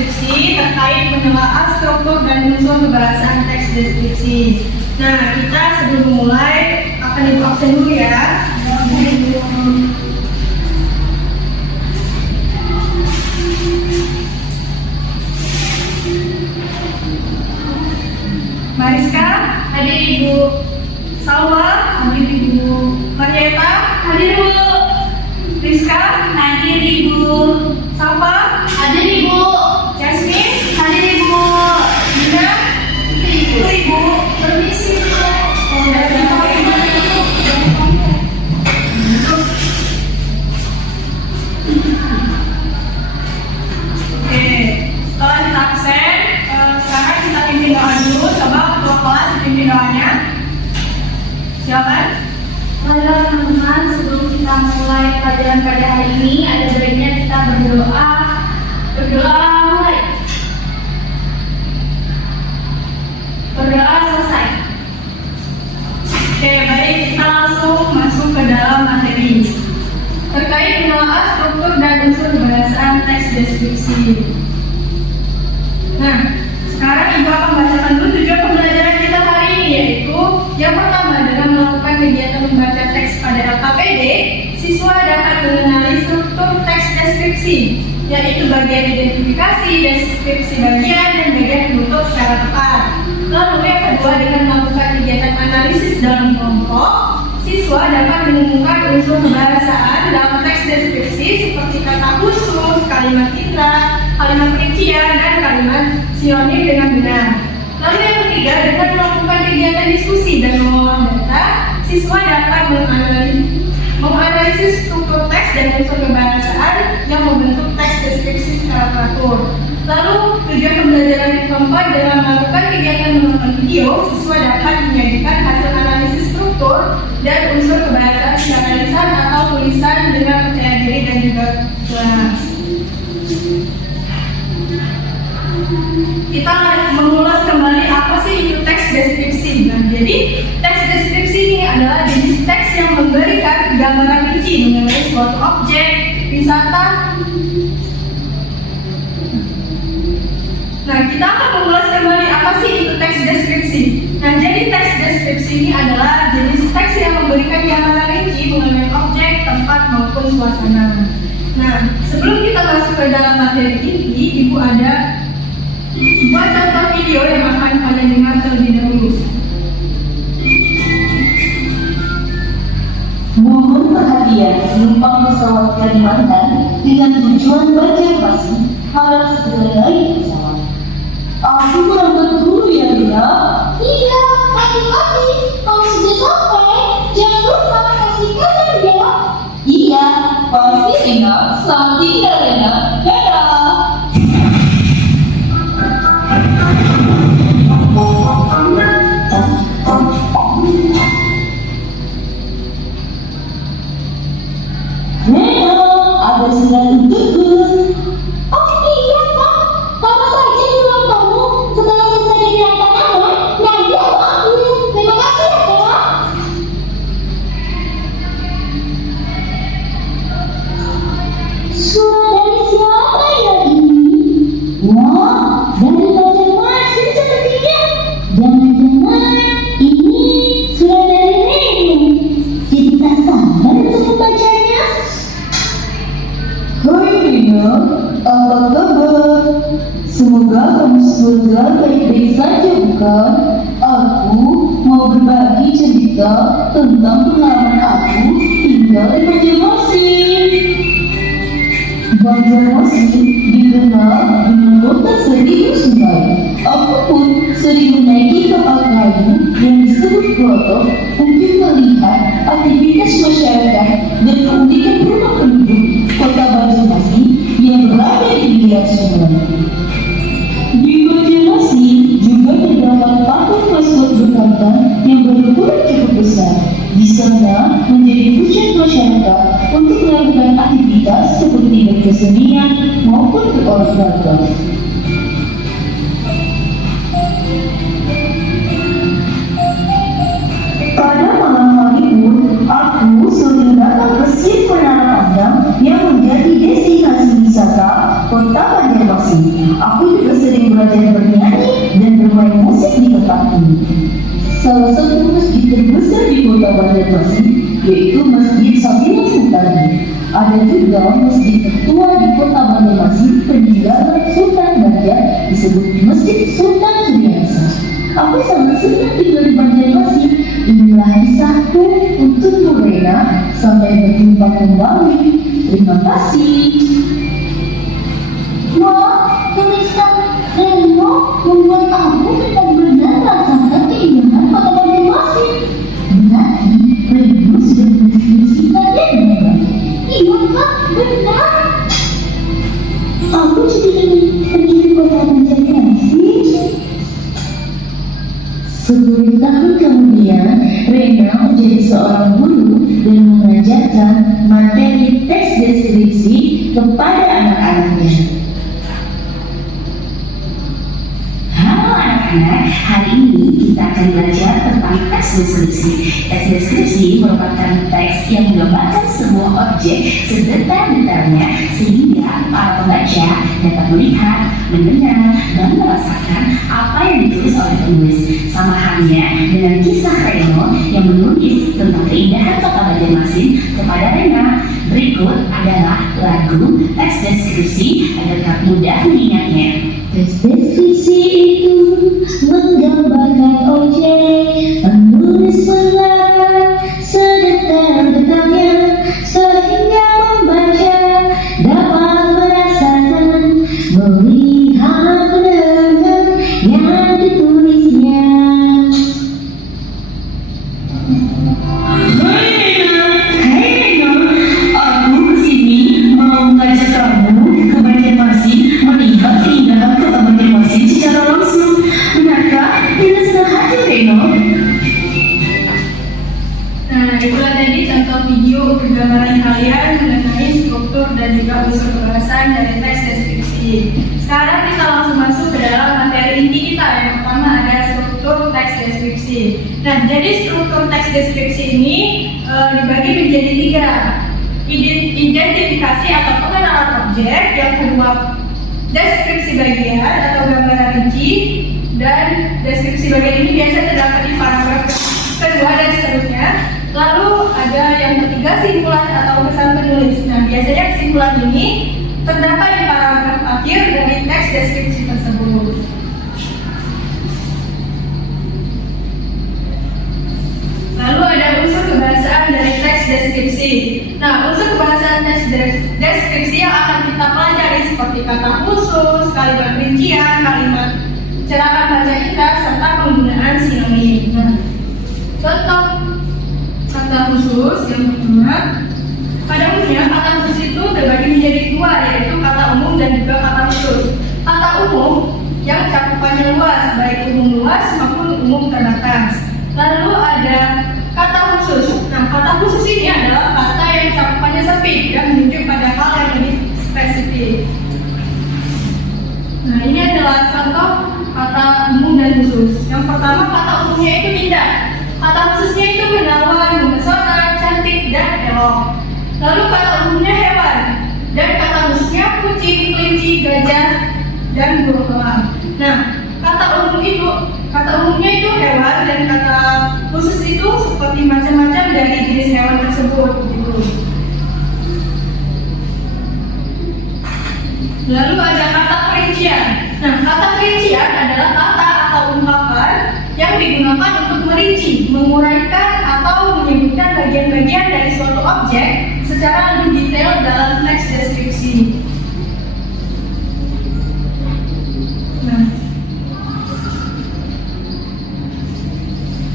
deskripsi terkait menelaah struktur dan unsur pembahasan teks deskripsi. Nah, kita sebelum mulai akan ibu absen dulu ya. Mariska, hadir Ibu Salwa, hadir Ibu Marieta, hadir Ibu Rizka, hadir Ibu Salva, hadir Ibu Jasmine, hadir Ibu Dina, Ibu permisi Bu. Oke, setelah kita absen, sekarang kita pimpin doa dulu. Coba ketua kelas pimpin doanya. Silakan. Baiklah teman-teman, sebelum kita mulai pelajaran pada hari ini, ada baiknya kita berdoa. Mulai. Berdoa selesai. Oke, baik, kita langsung masuk ke dalam materi terkait menelaah struktur dan unsur pembahasan teks deskripsi. Nah, sekarang Ibu akan membacakan dulu tujuan pembelajaran kita hari ini, yaitu yang pertama, dengan melakukan kegiatan membaca teks pada LKPD, siswa dapat mengenali struktur teks deskripsi, yaitu bagian identifikasi, deskripsi bagian, dan bagian penutup secara tepat. Lalu yang kedua, dengan melakukan kegiatan analisis dalam kelompok, siswa dapat menemukan unsur kebahasaan dalam teks deskripsi seperti kata khusus, kalimat indra, kalimat rincian, dan kalimat sinonim dengan benar. Lalu yang ketiga, dengan melakukan kegiatan diskusi dan mengolah data, siswa dapat menganalisis struktur teks dan unsur kebahasaan yang membentuk teks deskripsi secara teratur. Lalu tujuan pembelajaran yang keempat, dengan melakukan kegiatan menonton video, siswa dapat menyajikan hasil analisis struktur dan unsur kebahasaan secara lisan atau tulisan dengan percaya diri dan juga jelas. Kita mengulas kembali apa sih itu teks deskripsi. Nah, jadi teks deskripsi ini adalah jenis teks yang memberikan gambaran rinci mengenai suatu objek, wisata. Nah, kita akan mengulas kembali apa sih itu teks deskripsi. Nah, jadi teks deskripsi ini adalah jenis teks yang memberikan gambaran rinci mengenai objek, tempat maupun suasana. Nah, sebelum kita masuk ke dalam materi ini, Ibu ada sebuah contoh video yang akan kalian dengar terlebih dahulu. Mohon perhatian penumpang pesawat Kalimantan dengan tujuan Banjarmasin harus segera naik pesawat. Aku berangkat dulu ya Lina. Iya, hati-hati. Kalau sudah sampai, jangan lupa kasih kabar ya. Iya, pasti Lina. Selamat tinggal Lina. Dadah. Lina, ada surat untukku. Oh iya Pak, kamu saja pulang kamu. Setelah selesai kegiatan nanti aku ambil. Terima kasih ya Pak. Surat dari siapa ya ini? Wah, dari Banjarmasin sepertinya. Jangan-jangan ini surat dari Reno. Jadi tak sabar untuk membacanya. Hai Rina, apa kabar? Semoga kamu surga baik-baik saja bukan? Aku mau berbagi cerita tentang pengalaman aku tinggal di Banjarmasin. Banjarmasin dikenal dengan kota seribu sungai. Aku pun sering menaiki kapal kayu yang disebut klotok untuk melihat aktivitas masyarakat dan keunikan rumah penduduk kota Banjarmasin yang berada di pinggir sungai. Di Banjarmasin juga terdapat patung maskot bekantan yang berukuran cukup besar. Di sana menjadi pusat masyarakat untuk melakukan aktivitas seperti berkesenian maupun berolahraga. Pada malam hari pun, aku sering datang ke Sirkuit Pandang yang menjadi destinasi wisata kota Banjarmasin. Aku juga sering belajar bernyanyi dan bermain musik di tempat ini. Salah satu masjid terbesar di kota Banjarmasin yaitu Masjid Safinah Sultan. Ada juga masjid tertua di kota Banjarmasin peninggalan Sultan Banjar disebut Masjid Sultan Suriasa. Aku sangat senang tinggal di Banjarmasin. Inilah kisahku untuk Rena. Sampai berjumpa kembali. Terima kasih. Wah, tulisan Reno membuat aku benar-benar merasakan keindahan kota Banjarmasin. Berarti Reno sudah mendeskripsikannya dengan baik. Iya kak, benar. Aku juga ingin pergi ke kota Banjarmasin. 10 tahun kemudian, Rena menjadi seorang guru dan mengajarkan materi teks deskripsi kepada anak-anaknya. Halo anak-anak, hari ini kita akan belajar tentang teks deskripsi. Teks deskripsi merupakan teks yang menggambarkan sebuah objek sedetail-detailnya sehingga para pembaca dapat melihat, mendengar, dan merasakan apa yang ditulis oleh penulis. Sama halnya dengan kisah Reno yang menulis tentang keindahan kota Banjarmasin kepada Rena. Berikut adalah lagu teks deskripsi agar kamu mudah mengingatnya. Teks deskripsi itu menggambarkan objek, penulis melarang sedetail-detailnya sehingga pembaca dapat merasakan, melihat, mendengar yang ditulisnya. Hai Reno, aku kesini mau mengajak kamu ke Banjarmasin melihat keindahan kota Banjarmasin secara langsung. Benarkah? Dengan senang hati Reno. Nah, itulah tadi contoh video penggambaran kalian mengenai struktur dan juga unsur kebahasan dari teks deskripsi. Sekarang kita langsung masuk ke dalam materi inti kita. Yang pertama ada struktur teks deskripsi. Nah, jadi struktur teks deskripsi ini dibagi menjadi 3. Identifikasi atau pengenalan objek, yang kedua deskripsi bagian atau gambaran rinci, dan deskripsi bagian ini biasa terdapat di paragraf kedua dan seterusnya. Lalu ada yang ketiga, simpulan atau pesan penulis. Nah, biasanya kesimpulan ini terdapat di paragraf akhir dari teks deskripsi tersebut. Lalu ada unsur kebahasaan dari teks deskripsi. Nah, unsur kebahasaan teks deskripsi yang akan kita pelajari seperti kata khusus, kalimat rincian, kalimat cerahan baca indra, serta penggunaan sinonim. Nah, contoh kata khusus yang pertama, pada umumnya kata khusus itu terbagi menjadi 2, yaitu kata umum dan juga kata khusus. Kata umum yang cakupannya luas, baik umum luas maupun umum terbatas. Lalu ada kata khusus. Nah, kata khusus ini adalah kata yang cakupannya sempit dan menunjuk pada hal yang lebih spesifik. Nah, ini adalah contoh kata umum dan khusus. Yang pertama, kata umumnya itu indah. Kata khususnya itu menawan, memesona, cantik, dan elok. Lalu kata umumnya hewan, dan kata khususnya kucing, kelinci, gajah, dan burung elang. Nah, kata umumnya itu hewan, dan kata khusus itu seperti macam-macam dari jenis hewan tersebut. Gitu. Lalu ada kata perincian. Nah, kata perincian adalah kata atau ungkapan yang digunakan untuk merinci, menguraikan atau menyebutkan bagian-bagian dari suatu objek secara lebih detail dalam teks deskripsi.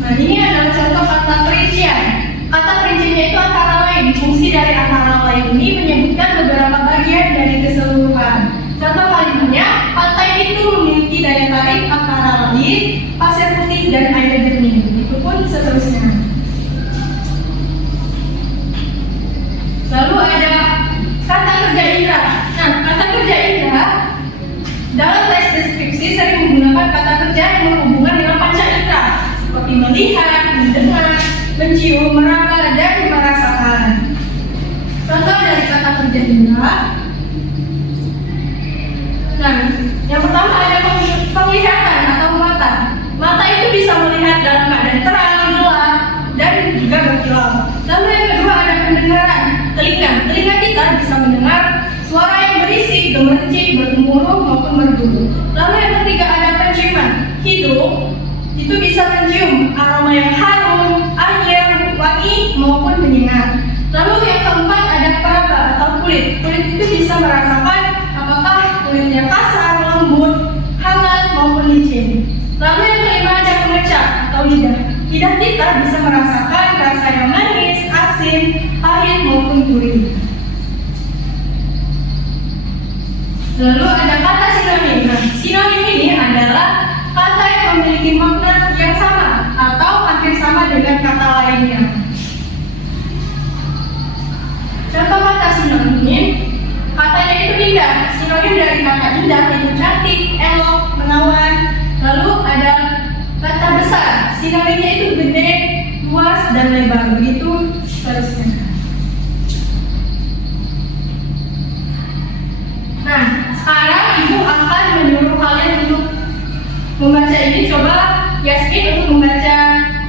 Nah, ini adalah contoh kata perincian. Kata perinciannya itu antara lain. Fungsi dari antara lain ini menyebutkan beberapa bagian dari keseluruhan. Contoh kalimatnya, pantai itu memiliki daya tarik antara lain pasir putih dan air jernih. Itu pun seterusnya. Lalu ada kata kerja indra. Nah, kata kerja indra dalam teks deskripsi sering menggunakan kata kerja yang berhubungan dengan panca indra, seperti melihat, mendengar, mencium, meraba, dan merasakan. Contoh dari kata kerja indra. Nah, penglihatan atau mata. Mata itu bisa melihat dalam keadaan terang, gelap, dan juga berkilau. Lalu yang kedua ada pendengaran, telinga. Telinga kita bisa mendengar suara yang berisik, gemericik, bergemuruh maupun merdu. Lalu yang ketiga ada penciuman. Hidung itu bisa mencium aroma yang harum, angin, wangi maupun menyengat. Lalu yang keempat ada peraba atau kulit. Kulit itu bisa merasakan apakah kulitnya kasar, lembut, hangat maupun licin. Lalu yang kelima ada pengecap atau lidah. Lidah kita bisa merasakan rasa yang manis, asin, pahit maupun gurih. Lalu ada kata sinonim. Nah, sinonim ini adalah kata yang memiliki makna yang sama atau hampir sama dengan kata lainnya. Contoh kata sinonim, katanya itu indah. Sinonim dari kata indah itu cantik, elok, menawan. Lalu ada kata besar. Sinonimnya itu gede, luas, dan lebar. Begitu seterusnya. Nah, sekarang ibu akan menyuruh kalian untuk membaca ini. Coba Yasmin untuk membaca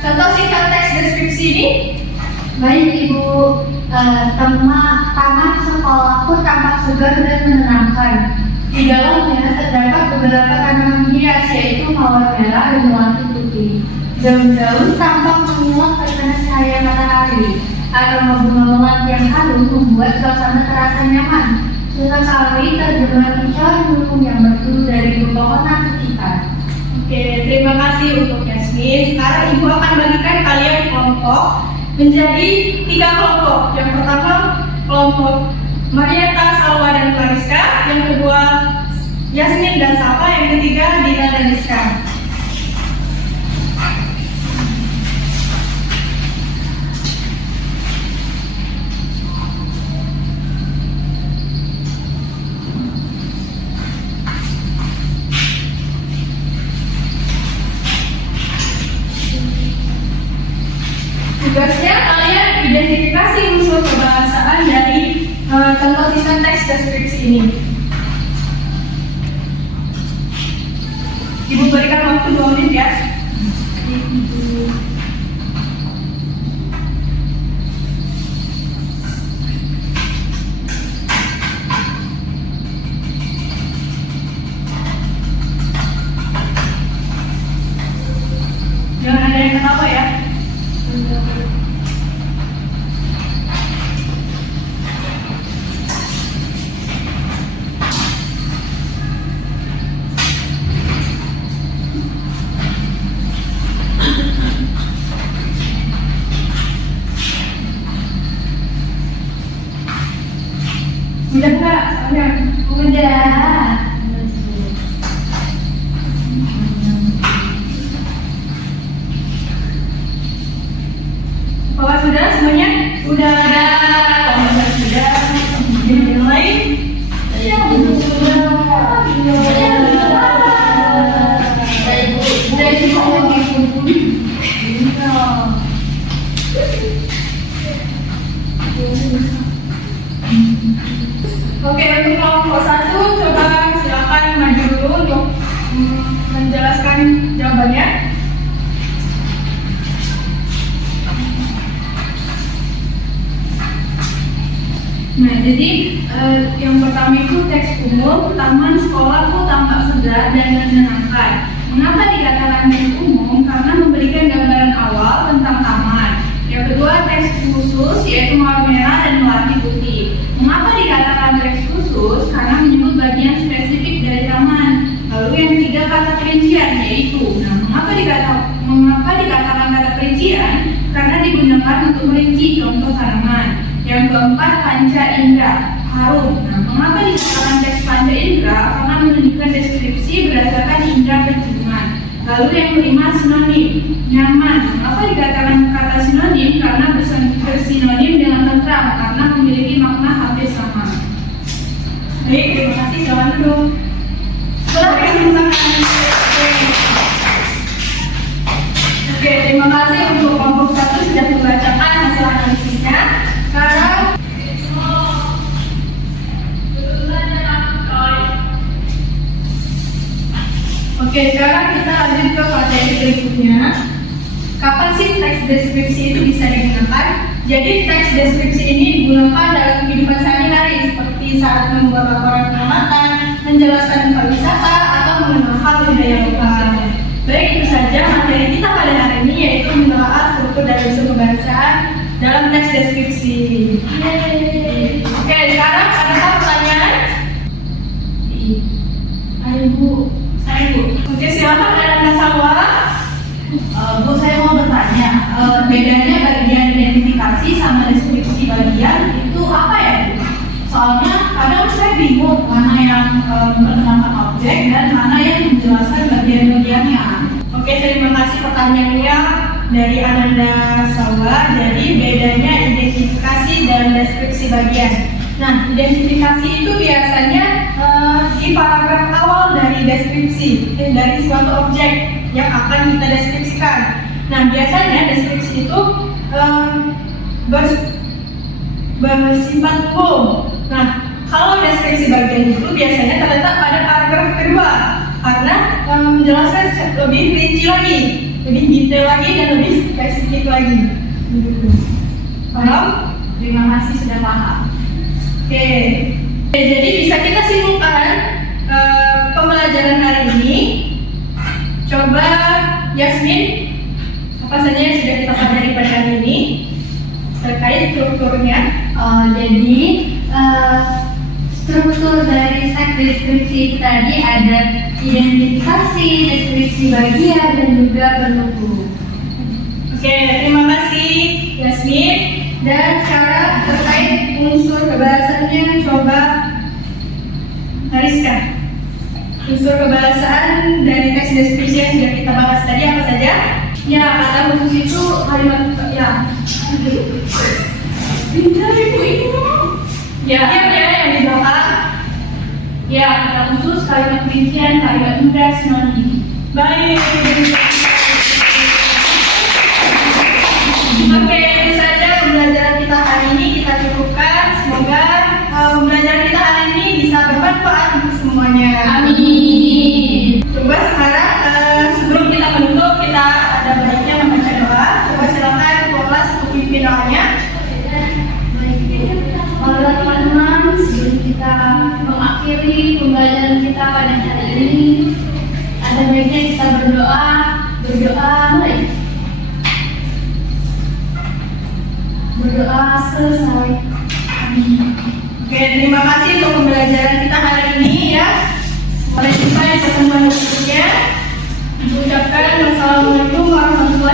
contoh singkat teks deskripsi ini. Baik Ibu, taman sekolahku tampak segar dan menenangkan. Di dalamnya terdapat beberapa tanaman hias, yaitu mawar merah dan melati putih. Daun-daun tampak menguap terkena cahaya matahari. Aroma bunga melati yang harum membuat suasana terasa nyaman. Sesekali terdengar kicauan burung yang merdu dari pepohonan sekitar. Oke, terima kasih untuk Yasmin. Sekarang ibu akan bagikan kalian kelompok menjadi 3 kelompok. Yang pertama kelompok Marieta, Salwa, dan Clariska. Yang kedua Yasmin dan Safa. Yang ketiga Dina dan Rizka. Tugasnya kalian identifikasi unsur kebahasaan dari contoh singkat teks deskripsi ini. Ibu berikan waktu 2 menit ya. Jangan ada yang ketawa ya. Udah enggak? Udah. Bapak sudah semuanya? Sudah. Bapak sudah. Yang lain? Oke, untuk kelompok 1 coba silakan maju dulu untuk menjelaskan jawabannya. Nah, jadi yang pertama itu teks umum, taman sekolahku tampak segar dan menyenangkan. Mengapa dikatakan teks umum? Karena memberikan gambaran awal tentang taman. Yang kedua teks khusus, yaitu mawar merah dan melati putih. Mengapa dikatakan teks khusus? Karena menyebut bagian spesifik dari taman. Lalu yang ketiga kata perincian, yaitu. Nah, mengapa dikatakan kata perincian? Karena digunakan untuk merinci contoh tanaman. Yang keempat panca indera, harum. Nah, mengapa dikatakan teks panca indera? Karena menunjukkan deskripsi berdasarkan indera penciuman. Lalu yang kelima sinonim, nyaman. Mengapa dikatakan kata sinonim? Karena bersinonim dengan tentram, karena memiliki makna hampir sama. Baik, terima kasih. Silakan duduk. Oke, terima kasih untuk kelompok 1 sudah membacakan hasil analisisnya. Sekarang Oke, sekarang kita lanjut ke materi berikutnya. Kapan sih teks deskripsi itu bisa digunakan? Jadi teks deskripsi ini digunakan dalam kehidupan sehari-hari seperti saat membuat laporan pengamatan, menjelaskan pariwisata, atau mengenalkan budaya lokal. Baik, itu saja materi kita pada hari ini, yaitu menelaah struktur dan unsur kebahasaan dalam teks deskripsi. Oke, sekarang adakah pertanyaan? Ayo Bu, saya Bu. Oke, silakan Ananda Salwa. Bu, saya mau bertanya, bedanya bagian identifikasi sama deskripsi bagian itu apa ya Bu? Soalnya kadang saya bingung mana yang menerangkan objek dan mana yang menjelaskan bagian-bagiannya. Oke, terima kasih pertanyaannya dari Ananda Salwa. Jadi bedanya identifikasi dan deskripsi bagian. Nah, identifikasi itu biasanya di paragraf awal dari deskripsi, dari suatu objek yang akan kita deskripsikan. Nah, biasanya deskripsi itu bersifat umum. Nah, kalau deskripsi bagian itu biasanya terletak pada paragraf kedua karena menjelaskan lebih rinci lagi, lebih detail lagi dan lebih spesifik lagi. Paham? Terima kasih sudah paham. Oke, jadi bisa kita simpulkan pembelajaran hari ini. Coba Yasmin, apa saja yang sudah kita pelajari pada hari ini terkait strukturnya? Jadi struktur dari teks deskripsi tadi ada identifikasi, deskripsi bagian, dan juga penutur. Oke, terima kasih Yasmin. Dan sekarang terkait unsur kebahasaannya, coba Hariska. Unsur kebahasaan dari teks deskripsi yang sudah kita bahas tadi apa saja? Ya, kata khusus itu kalimat ya. Pintar ibu ini. Ya, yang di belakang. Ya, kata khusus, kalimat rincian, kalimat mudah, sinonim. Baik. Oke, itu saja pembelajaran kita hari ini, kita cukupkan. Semoga pembelajaran kita hari ini bisa bermanfaat untuk semuanya. Amin. Coba sekarang sebelum kita menutup, kita ada baiknya membaca doa. Coba silakan kelas untuk pimpin doanya. Halo teman-teman, sebelum kita mengakhiri pembelajaran kita pada hari ini, ada baiknya kita berdoa mulai. Berdoa selesai. Amin. Oke, terima kasih untuk pembelajaran kita hari ini ya. Sampai jumpa di pertemuan berikutnya. Ucapkan wassalamualaikum warahmatullahi